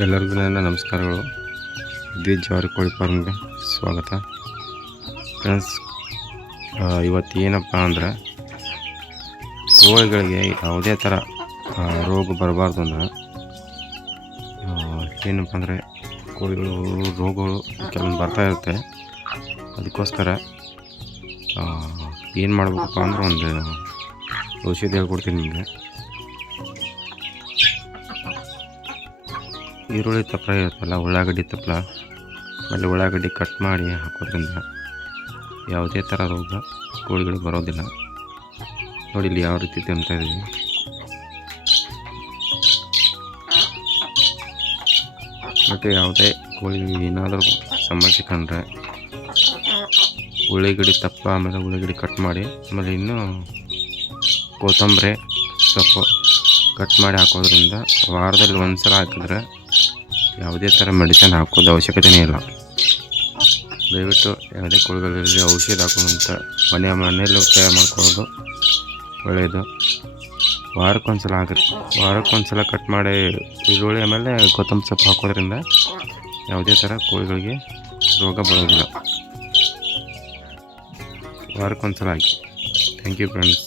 ಎಲ್ಲರಿಗೂ ನನ್ನ ನಮಸ್ಕಾರಗಳು. ದಿ ಜವಾರಿ ಕೋಳಿ ಫಾರ್ಮ್ಗೆ ಸ್ವಾಗತ. ಫ್ರೆಂಡ್ಸ್ ಇವತ್ತು ಏನಪ್ಪ ಅಂದ್ರೆ ಕೋಳಿಗಳಿಗೆ ಯಾವುದೇ ಥರ ರೋಗ ಬರಬಾರ್ದು ಅಂದ್ರೆ ಏನಪ್ಪ ಅಂದರೆ ಕೋಳಿಗಳು, ರೋಗಗಳು ಕೆಲವೊಂದು ಬರ್ತಾ ಇರುತ್ತೆ. ಅದಕ್ಕೋಸ್ಕರ ಏನು ಮಾಡಬೇಕಪ್ಪ ಅಂದ್ರೆ ಒಂದು ಔಷಧಿ ಹೇಳ್ಕೊಡ್ತೀನಿ ನಿಮಗೆ. ಈರುಳ್ಳಿ ತಪ್ಪಲ ಇರುತ್ತಲ್ಲ, ಉಳ್ಳಾಗಡ್ಡಿ ತಪ್ಪಲ ಆಮೇಲೆ ಉಳ್ಳಾಗಡ್ಡಿ ಕಟ್ ಮಾಡಿ ಹಾಕೋದ್ರಿಂದ ಯಾವುದೇ ಥರ ರೋಗ ಕೋಳಿಗಳು ಬರೋದಿಲ್ಲ. ನೋಡಿ ಇಲ್ಲಿ ಯಾವ ರೀತಿ ತಿಂತ ಇದ್ದೀವಿ ಮತ್ತು ಯಾವುದೇ ಕೋಳಿಗಳಿಗೆ ಏನಾದರೂ ಸಮಸ್ಯೆ ಕಂಡ್ರೆ ಉಳ್ಳಾಗಡ್ಡಿ ತಪ್ಪ, ಆಮೇಲೆ ಉಳ್ಳಾಗಡ್ಡಿ ಕಟ್ ಮಾಡಿ, ಆಮೇಲೆ ಇನ್ನೂ ಕೊತ್ತಂಬರಿ ಸೊಪ್ಪು ಕಟ್ ಮಾಡಿ ಹಾಕೋದ್ರಿಂದ ವಾರದಲ್ಲಿ ಒಂದು ಸಲ ಹಾಕಿದ್ರೆ ಯಾವುದೇ ಥರ ಮೆಡಿಸನ್ ಹಾಕೋದು ಅವಶ್ಯಕತೆಯೇ ಇಲ್ಲ. ದಯವಿಟ್ಟು ಯಾವುದೇ ಕೋಳಿಗಳಲ್ಲಿ ಔಷಧ ಹಾಕುವಂಥ ಮನೆ ಮನೆಯಲ್ಲೂ ತಯಾರು ಮಾಡ್ಕೊಳ್ಳೋದು ಒಳ್ಳೆಯದು. ವಾರಕ್ಕೊಂದ್ಸಲ ಆಗುತ್ತೆ ವಾರಕ್ಕೊಂದ್ಸಲ ಕಟ್ ಮಾಡಿ ಈರುಳ್ಳಿ ಆಮೇಲೆ ಕೊತ್ತಂಬರಿ ಸೊಪ್ಪು ಹಾಕೋದ್ರಿಂದ ಯಾವುದೇ ಥರ ಕೋಳಿಗಳಿಗೆ ರೋಗ ಬರೋದಿಲ್ಲ. ವಾರಕ್ಕೊಂದ್ಸಲ ಹಾಕಿ. Thank you friends